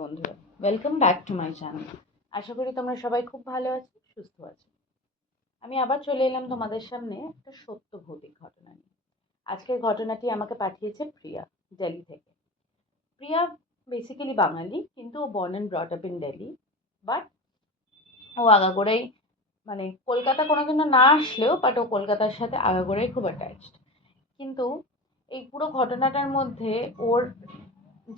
বন্ধুরা, welcome back to my channel. আশা করি তোমরা সবাই খুব ভালো আছো, সুস্থ আছো। আমি আবার চলে এলাম তোমাদের সামনে একটা সত্য ভৌতিক ঘটনা নিয়ে। আজকের ঘটনাটি আমাকে পাঠিয়েছে প্রিয়া, দিল্লি থেকে। প্রিয়া বেসিক্যালি বাঙালি, কিন্তু ও born and brought up in Delhi. But ও আগাগোড়াই কলকাতা কোনোদিনও না আসলেও ও কলকাতার সাথে আগাগোড়াই খুব অ্যাটাচড। কিন্তু এই পুরো ঘটনাটার মধ্যে ওর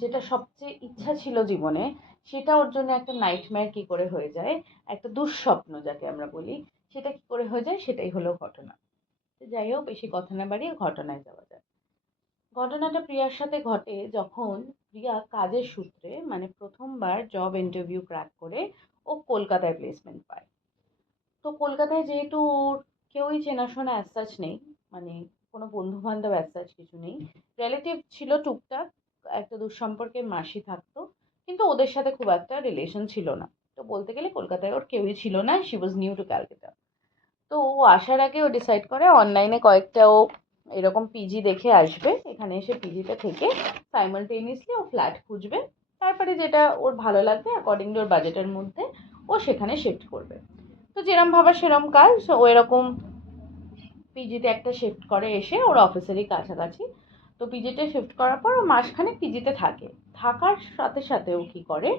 যেটা সবচেয়ে ইচ্ছা ছিল জীবনে, সেটা ওর জন্য একটা নাইটমেয়ার কি করে হয়ে যায়, একটা দুঃস্বপ্ন যাকে আমরা বলি, সেটা কি করে হয়ে যায়, সেটাই হলো ঘটনা। তো যাই হোক, বেশি কথা না বাড়িয়ে ঘটনায় যাওয়া যায়। ঘটনাটা প্রিয়ার সাথে ঘটে যখন প্রিয়া কাজের সূত্রে প্রথমবার জব ইন্টারভিউ ক্র্যাক করে ও কলকাতায় প্লেসমেন্ট পায়। তো কলকাতায় যেহেতু ওর কেউই চেনাশোনা অ্যাজ সাচ নেই, মানে কোনো বন্ধু বান্ধব অ্যাজ সাচ কিছু নেই। রিলেটিভ ছিল টুকটাক, একটা দুঃসম্পর্কের মাসি থাকতো, কিন্তু ওদের সাথে খুব একটা রিলেশন ছিল না। তো বলতে গেলে কলকাতায় ওর কেউই ছিল না, she was new to Calcutta. তো ও আসার আগে ও ডিসাইড করে অনলাইনে কয়েকটা ও এরকম পিজি দেখে আসবে, এখানে এসে পিজিতে থেকে সাইমালটেনিয়াসলি ও ফ্ল্যাট খুঁজবে। তারপরে যেটা ওর ভালো লাগবে অ্যাকর্ডিংলি ওর বাজেটের মধ্যে ও সেখানে শিফট করবে। তো যেরম ভাবা সেরম কাজ, ও এরকম পিজিতে একটা শিফট করে এসে ওর অফিসেরই কাছাকাছি। তো পিজিতে শিফট করার পর ও মাসখানেক পিজিতে থাকে। থাকার সাথে সাথে ও কি করে,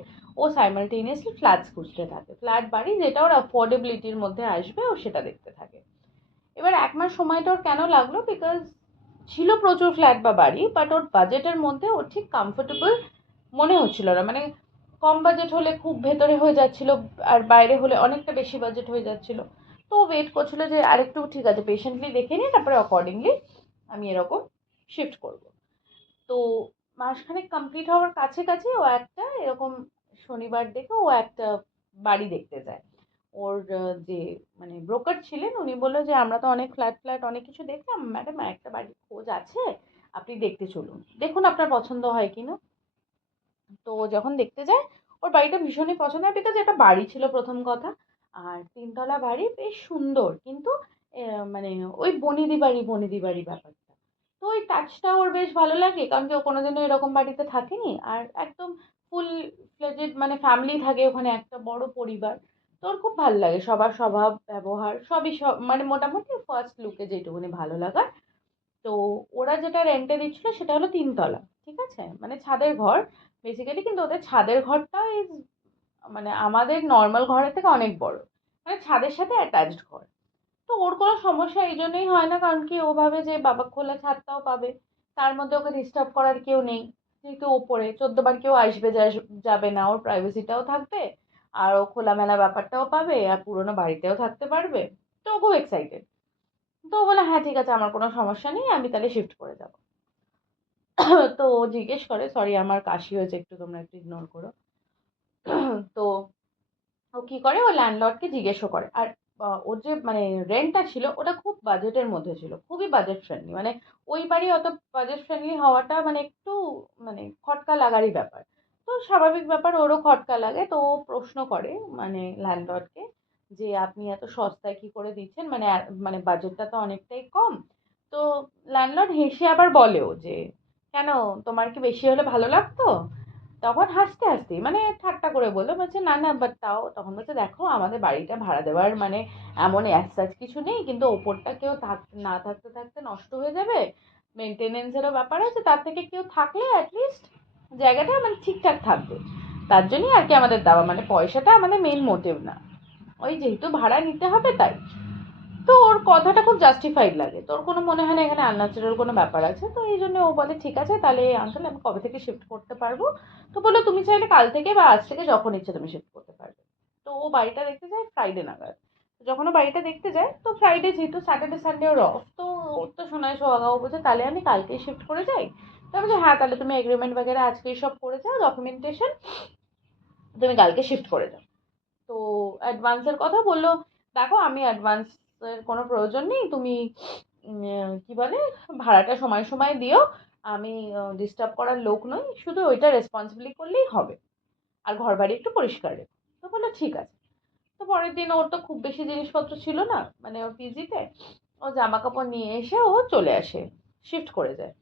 ও সাইমালটেনিয়াসলি ফ্ল্যাটস খুঁজতে থাকে, ফ্ল্যাট বাড়ি যেটা ওর অ্যাফোর্ডেবিলিটির মধ্যে আসবে ও সেটা দেখতে থাকে। এবার 1 মাস সময়টা ওর কেন লাগলো, বিকজ ছিল প্রচুর ফ্ল্যাট বা বাড়ি, বাট ওর বাজেটের মধ্যে ও ঠিক কমফোর্টেবল মনে হচ্ছিল না। কম বাজেট হলে খুব ভেতরে হয়ে যাচ্ছিল, আর বাইরে হলে অনেকটা বেশি বাজেট হয়ে যাচ্ছিল। তো ও ওয়েট করছিল যে আরেকটু ঠিক আছে পেশেন্টলি দেখে নিয়ে তারপরে অ্যাকর্ডিংলি আমি এরকম শিফট করব। তো মাসখানেক কমপ্লিট হওয়ার কাছাকাছি ও একটা এরকম শনিবার দেখে ও একটা বাড়ি দেখতে যায়। ওর যে ব্রোকার ছিলেন উনি বললো যে আমরা তো অনেক ফ্ল্যাট ফ্ল্যাট অনেক কিছু দেখলাম ম্যাডাম, একটা বাড়ির খোঁজ আছে, আপনি দেখতে চলুন, দেখুন আপনার পছন্দ হয় কিনা। তো ও যখন দেখতে যায়, ওর বাড়িটা ভীষণই পছন্দ হয়, বিকজ এটা বাড়ি ছিল প্রথম কথা। আর 3 তলা বাড়ি, বেশ সুন্দর, কিন্তু মানে ওই বনিদি বাড়ি বনিদি বাড়ি ব্যাপারটা। তো ওই টাচটা ওর বেশ ভালো লাগে, কারণ কি ও কোনোদিনও এরকম বাড়িতে থাকেনি, আর একদম ফুল ফ্লেজেড ফ্যামিলি থাকে ওখানে, একটা বড় পরিবার। তো ওর খুব ভালো লাগে, সবার স্বভাব ব্যবহার সবই, সব মোটামুটি ফার্স্ট লুকে যেটুকুনি ভালো লাগার। তো ওরা যেটা রেন্টে দিচ্ছিল সেটা হলো 3 তলা, ঠিক আছে, ছাদের ঘর বেসিক্যালি, কিন্তু ওদের ছাদের ঘরটা ইজ আমাদের নর্মাল ঘরের থেকে অনেক বড়, ছাদের সাথে অ্যাটাচড ঘর। তো ওর কোনো সমস্যা এই জন্যই হয় না, কারণ কি ও ভাবে যে বাবা খোলা ছাদটাও পাবে, তার মধ্যে ওকে ডিস্টার্ব করার কেউ নেই, যেহেতু ওপরে 14 বার কেউ আসবে যাবে না, ওর প্রাইভেসিটাও থাকবে, আর ও খোলামেলা ব্যাপারটাও পাবে, আর পুরোনো বাড়িতেও থাকতে পারবে। তো ও খুব এক্সাইটেড। তো ও বলে হ্যাঁ ঠিক আছে, আমার কোনো সমস্যা নেই, আমি তাহলে শিফট করে যাবো। তো ও জিজ্ঞেস করে, সরি আমার কাশি হয়েছে একটু, তোমরা একটু ইগনোর করো। তো ও কি করে, ও ল্যান্ডলর্ডকে জিজ্ঞেসও করে। আর ওর যে রেন্টটা ছিল ওটা খুব বাজেটের মধ্যে ছিল, খুবই বাজেট ফ্রেন্ডলি, ওই বাড়ি অত বাজেট ফ্রেন্ডলি হওয়াটা একটু খটকা লাগারই ব্যাপার। তো স্বাভাবিক ব্যাপার, ওরও খটকা লাগে। তো ও প্রশ্ন করে ল্যান্ডলর্ডকে, যে আপনি এত সস্তায় কি করে দিচ্ছেন, বাজেটটা তো অনেকটাই কম। তো ল্যান্ডলর্ড হেসে আবার বলেও যে কেন, তোমার কি বেশি হলে ভালো লাগতো। তখন হাসতে হাসতেই ঠাট্টা করে বললো, বলছে না না, বাট তাও তখন বলছে দেখো আমাদের বাড়িটা ভাড়া দেওয়ার এমন অ্যাজ কিছু নেই, কিন্তু ওপরটা কেউ না থাকতে থাকতে নষ্ট হয়ে যাবে, মেনটেনেন্সেরও ব্যাপার আছে, তার থেকে কেউ থাকলে অ্যাটলিস্ট জায়গাটা ঠিকঠাক থাকবে, তার জন্যই আর কি আমাদের দেওয়া, পয়সাটা আমাদের মেন মোটিভ না, ওই যেহেতু ভাড়া নিতে হবে তাই। তো ওর কথাটা খুব জাস্টিফাইড লাগে, তোর কোনো মনে হয় না এখানে আনন্যাচারাল কোনো ব্যাপার আছে। তো এই জন্য ও বলে ঠিক আছে তাহলে আঙ্কেল আমি কবে থেকে শিফট করতে পারবো। তো বললো তুমি চাইলে কাল থেকে বা আজ থেকে যখন ইচ্ছে তুমি শিফট করতে পারবে। তো ও বাড়িটা দেখতে যায় ফ্রাইডে নাগাদ। যখন ও বাড়িটা দেখতে যায়, তো ফ্রাইডে যেহেতু স্যাটারডে সানডে ওর অফ, তো ওর তো শোনায় সোহাগা, ও বলছে তাহলে আমি কালকেই শিফট করে যাই। তো আমি বলছি হ্যাঁ, তাহলে তুমি এগ্রিমেন্ট বাগেরা আজকেই সব করে যাও, ডকুমেন্টেশন, তুমি কালকে শিফট করে যাও। তো অ্যাডভান্সের কথা বললো, দেখো আমি অ্যাডভান্সের কোনো প্রয়োজন নেই, তুমি কি বলে ভাড়াটা সময় সময় দিও, আমি ডিস্টার্ব করার লোক নই, শুধু ওইটা রেসপন্সিবিলি করলেই হবে, আর ঘর বাড়ি একটু পরিষ্কার রেখো। তো বললো ঠিক আছে। তো পরের দিন ওর তো খুব বেশি জিনিসপত্র ছিল না, ওর পিজিতে, ও জামা কাপড় নিয়ে এসে ও চলে আসে, শিফট করে যায়।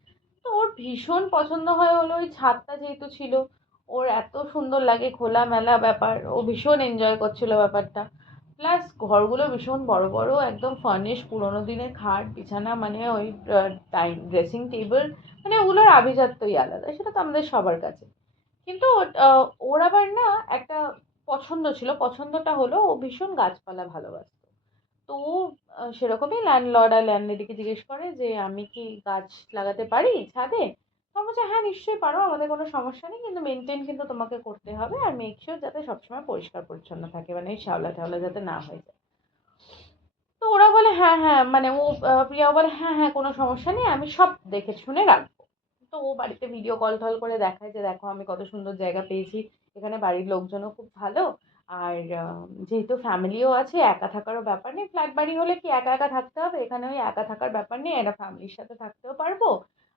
তো ওর ভীষণ পছন্দ হয় হলো ওই ছাদটা যেহেতু ছিল, ওর এত সুন্দর লাগে, খোলামেলা ব্যাপার, ও ভীষণ এনজয় করছিল ব্যাপারটা। প্লাস ঘরগুলো ভীষণ বড় বড়, একদম ফার্নিশ, পুরোনো দিনের খাট বিছানা, মানে ওই টাইম ড্রেসিং টেবিল, মানে ওগুলোর আভিজাত্যই আলাদা, সেটা তো আমাদের সবার কাছে। কিন্তু ওর আবার না একটা পছন্দ ছিল, পছন্দটা হলো ও ভীষণ গাছপালা ভালোবাসতো। তো ও সেরকমই ল্যান্ডলর্ড আর ল্যান্ডলেডিকে জিজ্ঞেস করে যে আমি কি গাছ লাগাতে পারি ছাদে। তো আমি বলছি হ্যাঁ নিশ্চয়ই পারো, আমাদের কোনো সমস্যা নেই, কিন্তু মেনটেন কিন্তু তোমাকে করতে হবে, আর মেক শিওর যাতে সবসময় পরিষ্কার পরিচ্ছন্ন থাকে, মানে এই শ্যাওলা টেওলা যাতে না হয়ে যায়। তো ওরা বলে হ্যাঁ হ্যাঁ, মানে ও প্রিয়াও বলে হ্যাঁ হ্যাঁ কোনো সমস্যা নেই, আমি সব দেখে শুনে রাখবো। তো ও বাড়িতে ভিডিও কল টল করে দেখায় যে দেখো আমি কত সুন্দর জায়গা পেয়েছি, এখানে বাড়ির লোকজনও খুব ভালো, আর যেহেতু ফ্যামিলিও আছে, একা থাকারও ব্যাপার নেই, ফ্ল্যাট বাড়ি হলে কি একা একা থাকতে হবে, এখানে ওই একা থাকার ব্যাপার নেই, একটা ফ্যামিলির সাথে থাকতেও পারবো,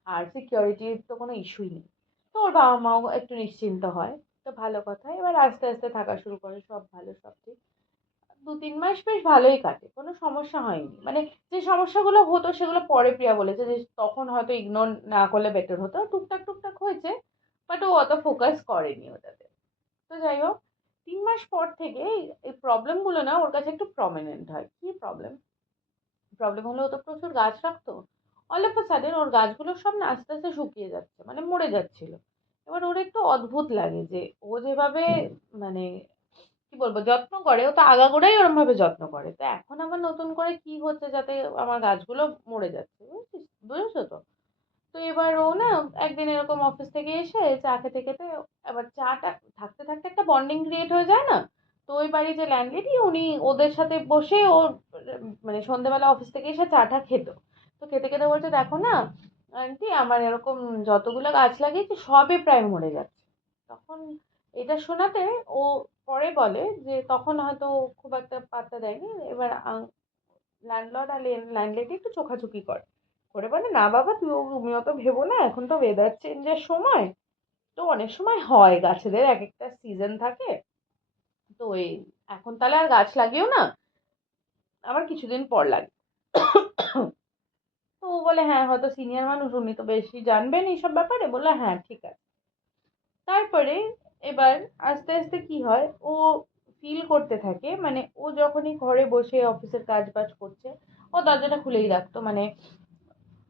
আর সিকিউরিটির তো কোনো ইস্যুই নেই। তো ওর বাবা মাও একটু নিশ্চিন্ত হয়। তো ভালো কথা, এবার আস্তে আস্তে থাকা শুরু করে, সব ভালো সব ঠিক। ২-৩ মাস বেশ ভালোই কাটে। কোনো সমস্যা হয়নি। মানে যে সমস্যাগুলো হতো সেগুলো পরে প্রিয়া বলেছে যে তখন হয়তো ইগনোর না করলে বেটার হতো। টুকটাক, টুকটাক হয়েছে। বাট ও অত ফোকাস করেনি ওটাতে। তো যাই হোক, ৩ মাস পর থেকে এই প্রবলেম গুলো না ওর কাছে একটু প্রমিনেন্ট হয়। কি প্রবলেম? প্রবলেম হলো ও তো প্রচুর গাছ রাখতো। অল অফ আ সাডেন ওর গাছগুলো সব না আস্তে, আস্তে শুকিয়ে যাচ্ছে। মানে মরে যাচ্ছিল। এবার ওর একটু অদ্ভুত লাগে যে ও যেভাবে মানে কি বলবো যত্ন করে, ও তো আগাগোড়াই ওরম ভাবে যত্ন করে, তো এখন আবার নতুন করে কি হচ্ছে যাতে আমার গাছগুলো মরে যাচ্ছে, বুঝছিস, বুঝেছো তো? তো এবার ও না একদিন এরকম অফিস থেকে এসে চা খেতে খেতে, আবার চাটা থাকতে থাকতে একটা বন্ডিং ক্রিয়েট হয়ে যায় না। তো ওই বাড়ির যে ল্যান্ডলেডি উনি ওদের সাথে বসে ওর মানে সন্ধ্যেবেলা অফিস থেকে এসে চাটা খেত। তো খেতে খেতে বলছে দেখো না আন্টি, আমার এরকম যতগুলো গাছ লাগিয়েছি সবই প্রায় মরে যাচ্ছে। তখন এটা শোনাতে ও পরে বলে যে তখন হয়তো খুব একটা পাত্তা দেয়নি। এবার ল্যান্ডলর্ড আর ল্যান্ডলেডি একটু চোখাচোখি করে, করে বলে না বাবা তুমি অত ভেবো না, এখন তো ওয়েদার চেঞ্জের সময়, তো অনেক সময় হয় গাছেদের এক একটা সিজন থাকে, তো এই এখন তাহলে আর গাছ লাগিও না, আবার কিছুদিন পর লাগে। তো ও বলে হ্যাঁ হয়তো সিনিয়র মানুষ, উনি তো বেশি জানবেন এইসব ব্যাপারে, বললো হ্যাঁ ঠিক আছে। তারপরে এবার আস্তে আস্তে কি হয়, ও ফিল করতে থাকে, মানে ও যখনই ঘরে বসে অফিসের কাজ বাজ করছে, ও দরজাটা খুলেই রাখতো, মানে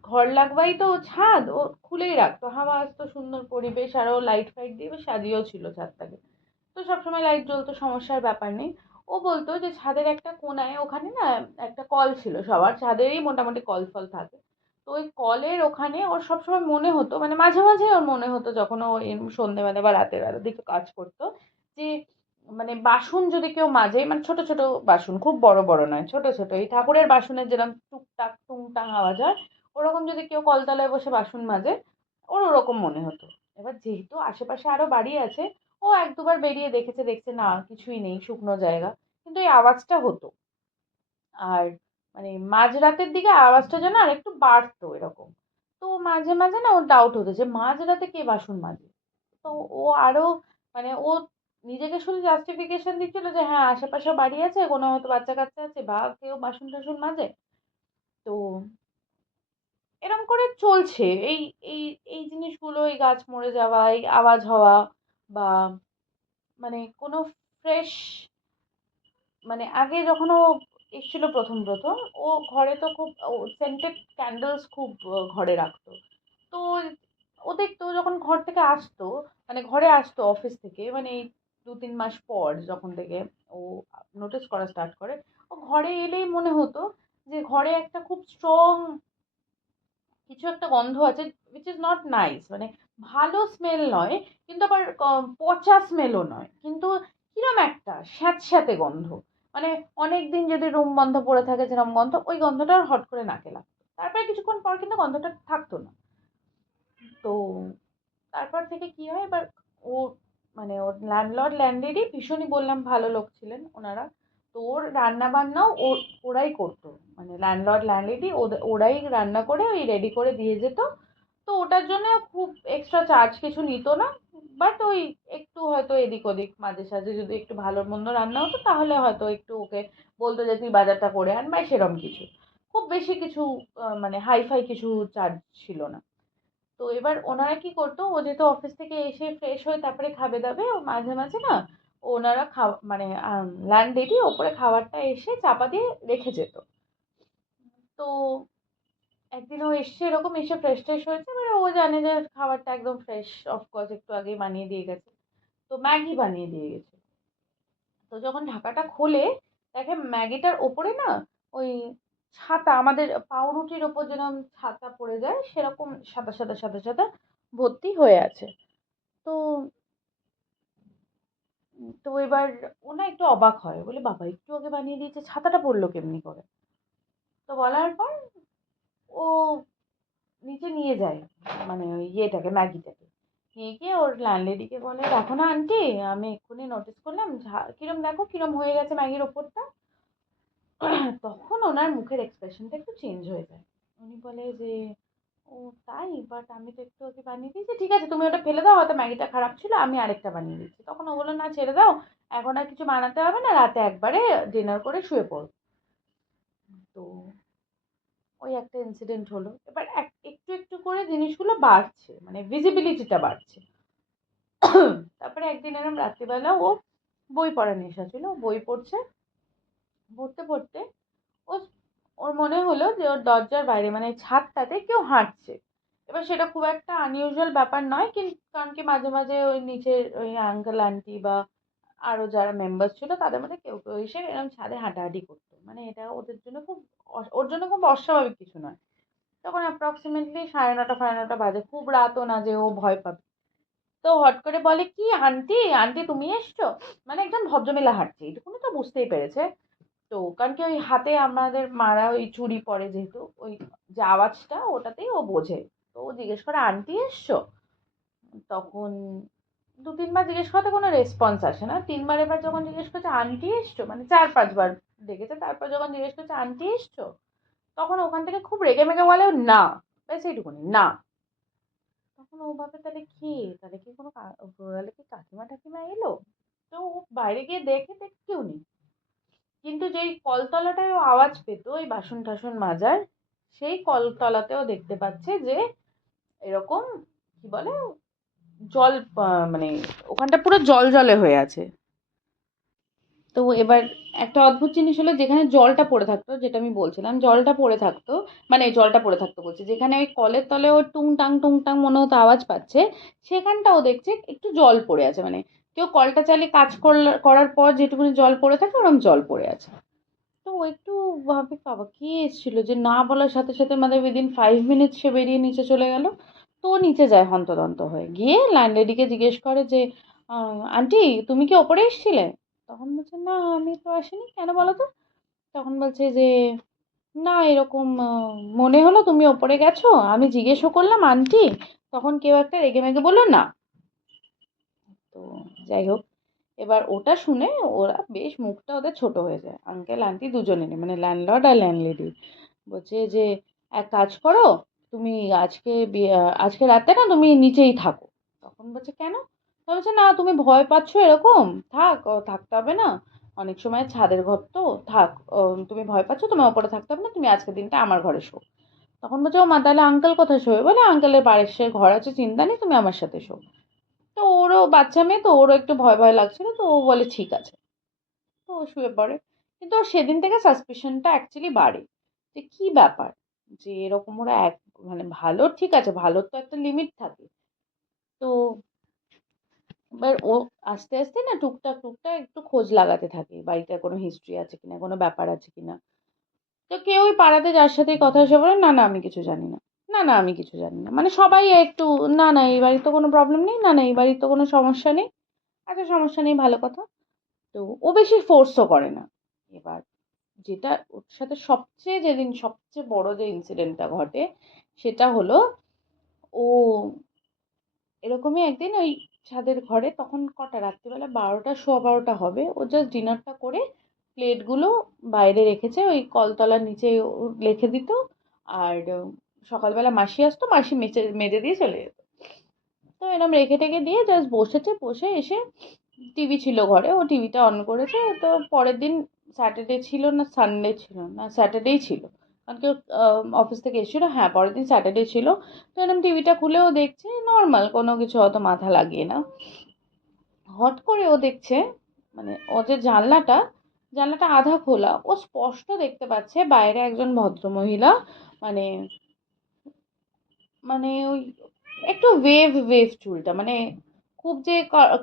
ঘর লাগবাই তো ছাদ, ও খুলেই রাখতো, হাওয়া আসতো, সুন্দর পরিবেশ, আর ও লাইট ফাইট দিয়ে বেশ সাজিয়েও ছিল ছাদটাকে। তো সবসময় লাইট জ্বলতো, সমস্যার ব্যাপার নেই। ও বলতো যে ছাদের একটা কোনায় ওখানে না একটা কল ছিল, সবার ছাদেরই মোটামুটি কল ফল থাকে। তো ওই কলের ওখানে ওর সবসময় মনে হতো, মানে মাঝে মাঝে ওর মনে হতো যখন ও এরম সন্ধ্যেবেলা বা রাতের বেলা দিকে কাজ করতো, যে মানে বাসন যদি কেউ মাজে, মানে ছোট ছোট বাসন, খুব বড় বড় নয়, ছোট ছোট এই ঠাকুরের বাসনের যেরকম টুকটাক টুংটাং আওয়াজ হয়, ওরকম যদি কেউ কলতলায় বসে বাসন মাজে, ওর ওরকম মনে হতো। এবার যেহেতু আশেপাশে আরো বাড়ি আছে, ও এক দুবার বেরিয়ে দেখেছে, দেখছে না কিছুই নেই, শুকনো জায়গা, কিন্তু এই আওয়াজটা হতো। আর মানে মাঝরাতের দিকে আওয়াজটা যেন আর একটু বাড়তো এরকম। তো মাঝে মাঝে না ওর ডাউট হতো যে মাঝরাতে কে বাসন মাজে। তো ও আরো মানে ও নিজেকে শুধু জাস্টিফিকেশন দিচ্ছিল যে হ্যাঁ আশেপাশে বাড়ি আছে, কোনো হয়তো বাচ্চা কাচ্চা আছে বা কেউ বাসন টাসন মাজে। তো এরম করে চলছে এই এই এই জিনিসগুলো, এই গাছ মরে যাওয়া, এই আওয়াজ হওয়া, বা মানে কোনো ফ্রেশ, মানে আগে যখন ও এসেছিল প্রথম প্রথম, ও ঘরে তো খুব সেন্টেড ক্যান্ডেলস খুব ঘরে রাখতো। তো ও দেখতো যখন ঘর থেকে আসতো, মানে ঘরে আসতো অফিস থেকে, মানে এই ২-৩ মাস পর যখন থেকে ও নোটিস করা স্টার্ট করে, ও ঘরে এলেই মনে হতো যে ঘরে একটা খুব স্ট্রং কিছু একটা গন্ধ আছে, which is not nice, মানে ভালো স্মেল নয়, কিন্তু আবার পচা স্মেলও নয়, কিন্তু কিরম একটা স্যাঁতস্যাঁতে গন্ধ, মানে অনেক দিন যদি রুম বন্ধ পড়ে থাকে যেরকম গন্ধ, ওই গন্ধটা হট করে নাকে লাগতো, তারপরে কিছুক্ষণ পর কিন্তু গন্ধটা থাকতো না। তো তারপর থেকে কি হয় এবার, ও মানে ওর ল্যান্ডলর্ড ল্যান্ডলেডি ভীষণই বললাম ভালো লোক ছিলেন ওনারা। তো ওর রান্না বান্নাও ওরাই করতো, মানে ল্যান্ডলর্ড ল্যান্ডলেডি ওরাই রান্না করে ওই রেডি করে দিয়ে যেত। তো ওটার জন্য খুব এক্সট্রা চার্জ কিছু নিত না। বাট ওই একটু হয়তো এদিক ওদিক মাঝে সাঝে যদি একটু ভালো মন্দ রান্না হতো তাহলে হয়তো একটু ওকে বলতো যে তুই বাজারটা করে আন বা সেরম কিছু, খুব বেশি কিছু মানে হাই ফাই কিছু চার্জ ছিল না। তো এবার ওনারা কি করতো, ও যেহেতু অফিস থেকে এসে ফ্রেশ হয়ে তারপরে খাবে দাবে, ও মাঝে মাঝে না ওনারা মানে ল্যান্ডলেডি ওপরে খাবারটা এসে চাপা দিয়ে রেখে যেত। তো একদিন ও এসছে এরকম, এসে ফ্রেশ ট্রেশ হয়েছে, এবারে ও জানে যে খাবারটা একদম ফ্রেশ, অফকোর্স একটু আগেই বানিয়ে দিয়ে গেছে। তো ম্যাগি বানিয়ে দিয়ে গেছে। তো যখন ঢাকাটা খোলে, দেখে ম্যাগিটার ওপরে না ওই ছাতা, আমাদের পাউরুটির ওপর যেরকম ছাতা পড়ে যায় সেরকম সাদা সাদা সাদা সাদা ভর্তি হয়ে আছে। তো তো এবার ও না একটু অবাক হয়, বলে বাবা একটু আগে বানিয়ে দিয়েছে, ছাতাটা পড়লো কেমনি করে। তো বলার পর ও নিচে নিয়ে যায়, মানে ওই ইয়েটাকে, ম্যাগিটাকে নিয়ে গিয়ে ওর ল্যান্ডলেডিকে বলে, দেখো না আন্টি, আমি এক্ষুনি নোটিস করলাম কিরম, দেখো কিরম হয়ে গেছে ম্যাগির ওপরটা। তখন ওনার মুখের এক্সপ্রেশনটা একটু চেঞ্জ হয়ে যায়। উনি বলে যে, ও তাই, বাট আমি তো একটু আগে বানিয়ে দিয়েছি, ঠিক আছে তুমি ওটা ফেলে দাও, হয়তো ম্যাগিটা খারাপ ছিল, আমি আরেকটা বানিয়ে দিচ্ছি। তখন ও বললো, না ছেড়ে দাও, এখন আর কিছু বানাতে হবে না, রাতে একবারে ডিনার করে শুয়ে পড়ো। তো ওই একটা ইনসিডেন্ট হলো। এবার একটু একটু করে জিনিসগুলো বাড়ছে, মানে ভিজিবিলিটিটা বাড়ছে। তারপরে একদিন এরকম রাত্রিবেলা ও বই পড়ার নেশা ছিল, বই পড়ছে, পড়তে পড়তে ও ওর মনে হলো যে ওর দরজার বাইরে মানে ছাদটাতে কেউ হাঁটছে। এবার সেটা খুব একটা আনইউজুয়াল ব্যাপার নয়, কিন্তু কারণ কি মাঝে মাঝে ওই নিচের ওই আঙ্কেল আন্টি বা আরো যারা মেম্বার ছিল তাদের মধ্যে কেউ কেউ এসে এরকম ছাদে হাঁটাহাঁটি করতো, মানে এটা ওদের জন্য খুব ওর জন্য খুব অস্বাভাবিক কিছু নয়। তখন অ্যাপ্রক্সিমেটলি 9:30 9:30 বাজে, খুব রাতও না যে ও ভয় পাবে। তো হট করে বলে, কি আন্টি, আন্টি তুমি এসছো, মানে একজন ভদ্রমহিলা হাঁটছে, এটুকুনি তো বুঝতেই পেরেছে। তো কারণ কি ওই হাতে আমাদের মারা ওই চুড়ি পরে, যেহেতু ওই যে আওয়াজটা ওটাতেই ও বোঝে। তো ও জিজ্ঞেস করে, আন্টি এসছো? তখন 2-3 বার জিজ্ঞেস করতে কোনো রেসপন্স আসে না, 3বার এবার যখন জিজ্ঞেস করছে আন্টি এসছো, মানে 4-5 বার ডেকেছে, তারপর যখন জিজ্ঞেস করছে আন্টি এসছো, তখন ওখান থেকে খুব রেগে মেগে বলে, না, ব্যাস এইটুকুনি, না। তখন ও ভাবে, তাহলে কি, তাহলে কি কোনো তাহলে কি কাকিমা টাকিমা এলো? তো ও বাইরে গিয়ে দেখে, কেউ নেই। কিন্তু যেই কলতলাটায় ও আওয়াজ পেত ওই বাসন টাসন মাজার, সেই কলতলাতেও দেখতে পাচ্ছে যে এরকম, কি বলে, জল, মানে ওখানটা পুরো জল জলে হয়ে আছে। তো এবার একটা অদ্ভুত জিনিস হলো, যেখানে জলটা পড়ে থাকতো, যেটা আমি বলছিলাম জলটা পড়ে থাকতো, মানে জলটা পড়ে থাকতো বলছি, যেখানে ওই কলের তলে ও টুংটাং মনে হতো আওয়াজ পাচ্ছে, সেখানটাও দেখছে একটু জল পড়ে আছে, মানে কেউ কলটা চালিয়ে কাজ করার পর যেটুকুনি জল পড়ে থাকে ওরকম জল পড়ে আছে। তো ও একটু ভাবে, বাবা কি এসেছিল যে না বলার সাথে সাথে, মানে উইদিন 5 মিনিট সে বেরিয়ে নিচে চলে গেল। তো ও নিচে যায় হন্তদন্ত হয়ে, গিয়ে ল্যান্ডলেডিকে জিজ্ঞেস করে যে, আন্টি তুমি কি ওপরে এসেছিলে? তখন বলছে, না আমি তো আসিনি, কেন বলো তো? তখন বলছে যে, না এরকম মনে হলো তুমি ওপরে গেছো, আমি জিজ্ঞেসও করলাম আন্টি, তখন কেউ একটা রেগে মেগে বললো না। তো যাই হোক, এবার ওটা শুনে ওরা বেশ, মুখটা ওদের ছোট হয়ে যায়, আঙ্কেল আন্টি দুজনেরই, মানে ল্যান্ডলর্ড আর ল্যান্ডলেডি। বলছে যে, এক কাজ করো, তুমি আজকে রাতে না তুমি নিচেই থাকো। তখন বলছে, কেন? বলছে, না তুমি ভয় পাচ্ছ এরকম, থাক, থাকতে হবে না, অনেক সময় ছাদের ঘর তো, থাক, তুমি ভয় পাচ্ছ, তুমি ওপরে থাকতে হবে না, তুমি আজকের দিনটা আমার ঘরে শো। তখন বলছে, ও মা তাহলে আঙ্কেল কোথায় শোবে? বলে, আঙ্কেলের পাশের ঘর আছে, চিন্তা নেই, তুমি আমার সাথে শো। তো ওরও বাচ্চা মেয়ে, তো ওরও একটু ভয় ভয় লাগছিল, তো ও বলে ঠিক আছে। তো ও শুয়ে পড়ে। কিন্তু ওর সেদিন থেকে সাসপিশনটা অ্যাকচুয়ালি বাড়ে, যে কি ব্যাপার, যে এরকম ওরা মানে ভালো, ঠিক আছে, ভালোর তো একটা লিমিট থাকে। তো এবার ও আস্তে আস্তে না টুকটাক টুকটাক একটু খোঁজ লাগাতে থাকে, বাড়িটার কোনো হিস্ট্রি আছে কিনা, কোনো ব্যাপার আছে কিনা। তো কেউ ওই পাড়াতে যার সাথে কথা এসে বলে, না না আমি কিছু জানি না, না না আমি কিছু জানি না, মানে সবাই একটু, না না এই বাড়ির তো কোনো প্রবলেম নেই, না না এই বাড়ির তো কোনো সমস্যা নেই। আচ্ছা সমস্যা নেই, ভালো কথা। তো ও বেশি ফোর্সও করে না। এবার যেটা ওর সাথে যেদিন সবচেয়ে বড় যে ইনসিডেন্টটা ঘটে, সেটা হলো, ও এরকমই একদিন ওই ছাদের ঘরে, তখন কটা রাত্রিবেলা 12টা 12:15 হবে, ও জাস্ট ডিনারটা করে প্লেটগুলো বাইরে রেখেছে, ওই কলতলার নিচে রেখে দিত। আর সকালবেলা মাসি আসতো, মাসি মেজে মেজে দিয়ে চলে যেত। তো এরকম রেখে টেখে দিয়ে জাস্ট বসেছে, বসে এসে টিভি ছিল ঘরে, ও টিভিটা অন করেছে। তো পরের দিন স্যাটারডে ছিল না সানডে ছিল, না স্যাটারডেই ছিল, কারণ কি অফিস থেকে এসেছিলো, হ্যাঁ পরের দিন স্যাটারডে ছিল। তো এরকম টিভিটা খুলেও দেখছে, নর্মাল কোনো কিছু অত মাথা লাগিয়ে না। হট করে ও দেখছে, মানে ও যে জানলাটা জানলাটা আধা খোলা, ও স্পষ্ট দেখতে পাচ্ছে বাইরে একজন ভদ্রমহিলা, মানে মানে ওই একটু ওয়েভ ওয়েভ চুলটা, মানে খুব যে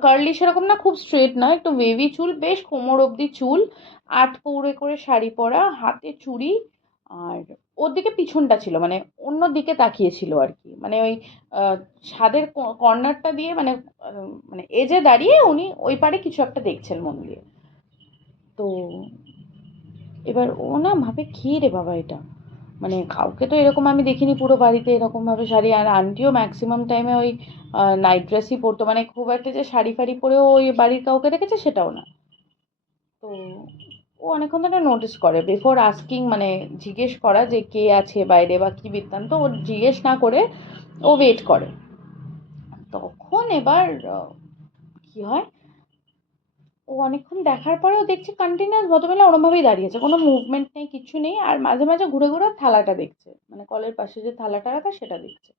কার্লি সেরকম না, খুব স্ট্রেট না, একটু ওয়েভি চুল, বেশ কোমর অবধি চুল, আট পৌড়ে করে শাড়ি পরা, হাতে চুড়ি। আর ওর দিকে পিছনটা ছিল, মানে অন্য দিকে তাকিয়েছিল আর কি, মানে ওই ছাদের কর্নারটা দিয়ে, মানে মানে এজে দাঁড়িয়ে উনি ওই পারে কিছু একটা দেখছেন মন দিয়ে। তো এবার ও না ভাবে কি রে বাবা এটা, মানে কাউকে তো এরকম আমি দেখিনি পুরো বাড়িতে এরকমভাবে শাড়ি, আর আন্টিও ম্যাক্সিমাম টাইমে ওই নাইট ড্রেসই পরতো, মানে খুব একটা যে শাড়ি ফাড়ি পরেও ওই বাড়ির কাউকে দেখেছে সেটাও না। তো ও অনেকক্ষণ ধরে নোটিস করে, বিফোর আস্কিং, মানে জিজ্ঞেস করা যে কে আছে বাইরে বা কি বৃত্তান্ত, ও জিজ্ঞেস না করে ও ওয়েট করে। তখন এবার কি হয়, ও অনেকক্ষণ দেখার পরেও দেখছে কন্টিনিউয়াস ভদ্রমহিলা ওরমভাবেই দাঁড়িয়েছে, কোনো মুভমেন্ট নেই, কিছু নেই, আর মাঝে মাঝে ঘুরে ঘুরে থালাটা দেখছে, মানে কলের পাশে যে থালাটা রাখা সেটা দেখছে।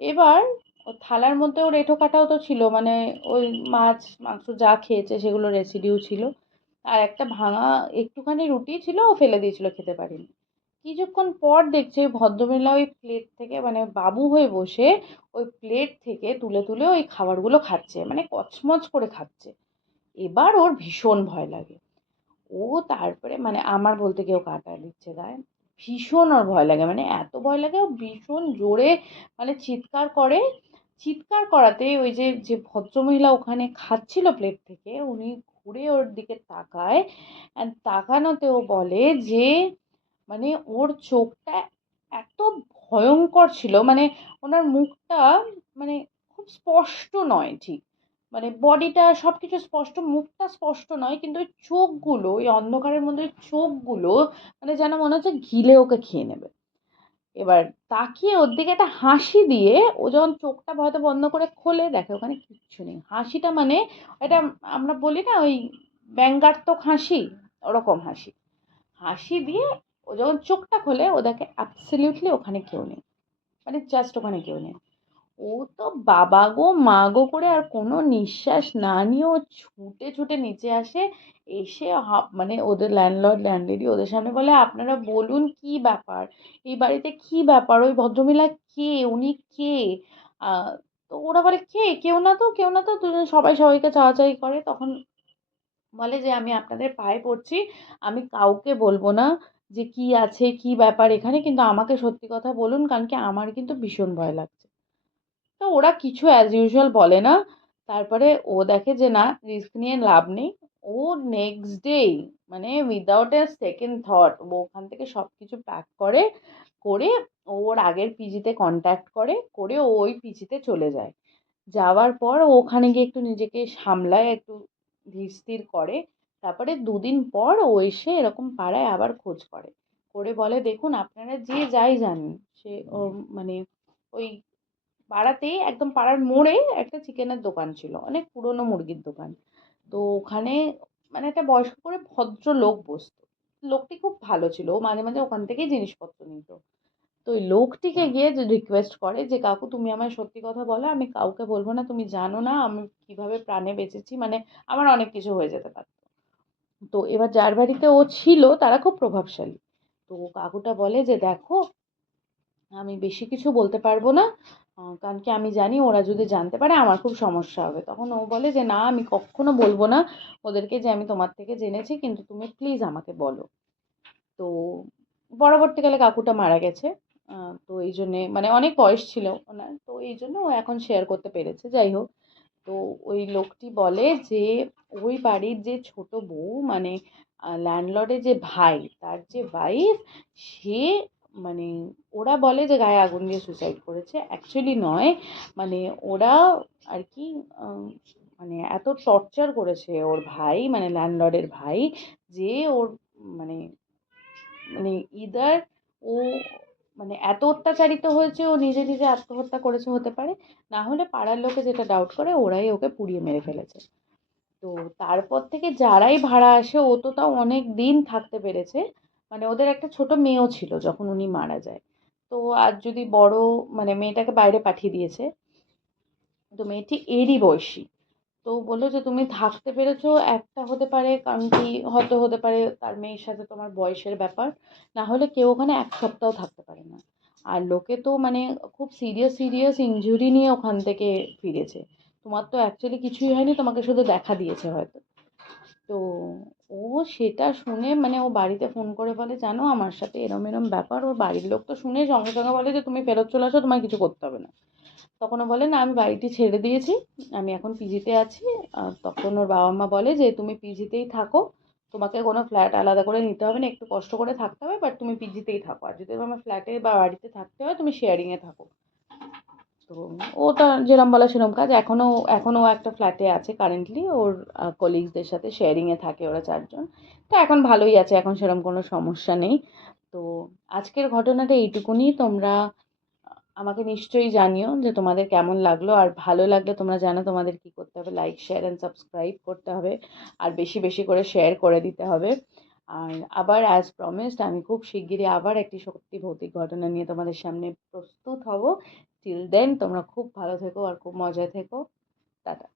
এবার ও থালার মধ্যে ওর এঁঠো কাটাও তো ছিল, মানে ওই মাছ মাংস যা খেয়েছে সেগুলো রেসিডিউ ছিল, আর একটা ভাঙা একটুখানি রুটি ছিল, ও ফেলে দিয়েছিল, খেতে পারিনি। কিছুক্ষণ পর দেখছে ওই ভদ্রমহিলা ওই প্লেট থেকে, মানে বাবু হয়ে বসে ওই প্লেট থেকে তুলে তুলে ওই খাবারগুলো খাচ্ছে, মানে কচমচ করে খাচ্ছে। এবার ওর ভীষণ ভয় লাগে। ও তারপরে, মানে আমার বলতে কেউ কাটা দিচ্ছে গায়ে, ভীষণ ওর ভয় লাগে, মানে এত ভয় লাগে ও ভীষণ জোরে মানে চিৎকার করে। চিৎকার করাতে ওই যে যে ভদ্রমহিলা ওখানে খাচ্ছিল প্লেট থেকে, উনি ঘুরে ওর দিকে তাকায়, আর তাকানোতে ও বলে যে, মানে ওর চোখটা এত ভয়ঙ্কর ছিল, মানে ওনার মুখটা, মানে খুব স্পষ্ট নয় ঠিক, মানে বডিটা সবকিছু স্পষ্ট, মুখটা স্পষ্ট নয়, কিন্তু ওই চোখগুলো, ওই অন্ধকারের মধ্যে ওই চোখগুলো, মানে যেন মনে হচ্ছে গিলে ওকে খেয়ে নেবে। এবার তাকিয়ে ওর দিকে একটা হাসি দিয়ে, ও যখন চোখটা হয়তো বন্ধ করে খোলে, দেখে ওখানে কিচ্ছু নেই। হাসিটা মানে এটা আমরা বলি না ওই ব্যঙ্গাত্মক হাসি, ওরকম হাসি। হাসি দিয়ে ও যখন চোখটা খোলে, ও দেখে অ্যাবসলিউটলি ওখানে কেউ নেই, মানে জাস্ট ওখানে কেউ নেই। ও তো বাবা গো মা গো করে আর কোনো নিঃশ্বাস না নিয়ে ও ছুটে ছুটে নিচে আসে। এসে মানে ওদের ল্যান্ডলর্ড ল্যান্ডলেডি ওদের সামনে বলে, আপনারা বলুন কি ব্যাপার, এই বাড়িতে কি ব্যাপার, ওই ভদ্রমহিলা কে, উনি কে? আহ, তো ওরা বলে কে, কেউ না তো, কেউ না তো, দুজন সবাই সবাইকে চাওয়াচাই করে। তখন বলে যে আমি আপনাদের পায়ে পড়ছি, আমি কাউকে বলবো না যে কি আছে কি ব্যাপার এখানে, কিন্তু আমাকে সত্যি কথা বলুন, কারণ কি আমার কিন্তু ভীষণ ভয় লাগছে। তো ওরা কিছু অ্যাজ ইউজুয়াল বলে না। তারপরে ও দেখে যে না, রিস্ক নিয়ে লাভ নেই। ও নেক্সট ডে, মানে উইদাউট এ সেকেন্ড থট, ও ওখান থেকে সব কিছু প্যাক করে করে ওর আগের পিজিতে কন্ট্যাক্ট করে করে ও ওই পিজিতে চলে যায়। যাওয়ার পর ও ওখানে গিয়ে একটু নিজেকে সামলায়, একটু ধীর স্থির করে। তারপরে দুদিন পর ও এসে এরকম পাড়ায় আবার খোঁজ করে, করে বলে দেখুন আপনারা যে যাই জানেন, সে ও মানে ওই পাড়াতেই একদম পাড়ার মোড়ে একটা চিকেনের দোকান ছিল, অনেক পুরনো মুরগির দোকান। তো ওখানে মানে একটা বয়স্ক করে ভদ্র লোক বসতো। লোকটি খুব ভালো ছিল, ও মাঝে মাঝে ওখান থেকেই জিনিসপত্র নিত। তো ওই লোকটিকে গিয়ে যে রিকোয়েস্ট করে যে কাকু তুমি আমায় সত্যি কথা বলো, আমি কাউকে বলবো না, তুমি জানো না আমি কিভাবে প্রাণে বেঁচেছি, মানে আমার অনেক কিছু হয়ে যেতে পারতো। তো এবার যার বাড়িতে ও ছিল তারা খুব প্রভাবশালী। তো কাকুটা বলে যে দেখো, আমি বেশি কিছু বলতে পারবো না, কারণ কি আমি জানি ওরা যদি জানতে পারে আমার খুব সমস্যা হবে। তখন ও বলে যে না, আমি কখনো বলবো না ওদেরকে যে আমি তোমার থেকে জেনেছি, কিন্তু তুমি প্লিজ আমাকে বলো। তো পরবর্তীকালে কাকুটা মারা গেছে। তো এই জন্যে, মানে অনেক বয়স ছিল ওনার, তো এই জন্য ও এখন শেয়ার করতে পেরেছে, যাই হোক। তো ওই লোকটি বলে যে ওই বাড়ির যে ছোট বউ, মানে ল্যান্ডলর্ডের যে ভাই, তার যে ওয়াইফ, সে, মানে ওরা বলে যে গায়ে আগুন দিয়ে সুসাইড করেছে, অ্যাকচুয়ালি নয়। মানে ওরা আর কি, মানে এত টর্চার করেছে ওর ভাই, মানে ল্যান্ডলর্ডের ভাই, যে ওর, মানে মানে ইদার ও, মানে এত অত্যাচারিত হয়েছে, ও নিজে নিজে আত্মহত্যা করেছে হতে পারে, না হলে পাড়ার লোকে যেটা ডাউট করে ওরাই ওকে পুড়িয়ে মেরে ফেলেছে। তো তারপর থেকে যারাই ভাড়া আসে, ও তো তাও অনেক দিন থাকতে পেরেছে, মানে ওদের একটা ছোট মেয়েও ছিল যখন উনি মারা যায়। তো আজ যদি বড়, মানে মেয়েটাকে বাইরে পাঠিয়ে দিয়েছে, তো মেয়েটি এরই বয়সী। তো বললো যে তুমি থাকতে পেরেছো, একটা হতে পারে কারণ কি, হয়তো হতে পারে তার মেয়ের সাথে তোমার বয়সের ব্যাপার, না হলে কেউ ওখানে এক সপ্তাহ থাকতে পারে না। আর লোকে তো মানে খুব সিরিয়াস সিরিয়াস ইনজুরি নিয়ে ওখান থেকে ফিরেছে। তোমার তো অ্যাকচুয়ালি কিছুই হয়নি, তোমাকে শুধু দেখা দিয়েছে হয়তো। তো ও সেটা শুনে মানে ও বাড়িতে ফোন করে বলে, জানো আমার সাথে এরম এরম ব্যাপার। ওর বাড়ির লোক তো শুনে সঙ্গে সঙ্গে বলে যে তুমি ফেরত চলে আসো, তোমার কিছু করতে হবে না। তখন ও বলে, না আমি বাড়িটি ছেড়ে দিয়েছি, আমি এখন পিজিতে আছি। তখন ওর বাবা মা বলে যে তুমি পিজিতেই থাকো, তোমাকে কোনো ফ্ল্যাট আলাদা করে নিতে হবে না, একটু কষ্ট করে থাকতে হবে, বাট তুমি পিজিতেই থাকো। আর যদি তোমার ফ্ল্যাটে বা বাড়িতে থাকতে হয় তুমি শেয়ারিংয়ে থাকো। তো ও তো যেরম বলে সেরম কাজ। এখনো ও একটা ফ্ল্যাটে আছে কারেন্টলি, ওর কলিগসদের সাথে শেয়ারিংয়ে থাকে ওরা চারজন। তো এখন ভালোই আছে, এখন সেরম কোনো সমস্যা নেই। তো আজকের ঘটনাটা এইটুকুনি। তোমরা আমাকে নিশ্চয়ই জানিও যে তোমাদের কেমন লাগলো। আর ভালো লাগলে তোমরা জানো তোমাদের কি করতে হবে, লাইক শেয়ার অ্যান্ড সাবস্ক্রাইব করতে হবে, আর বেশি বেশি করে শেয়ার করে দিতে হবে। আর আবার অ্যাজ প্রমিসড আমি খুব শিগগিরই আবার একটি সত্যি ভৌতিক ঘটনা নিয়ে তোমাদের সামনে প্রস্তুত হব। টিল দেন তোমরা খুব ভালো থেকো আর খুব মজায় থেকো। টাটা।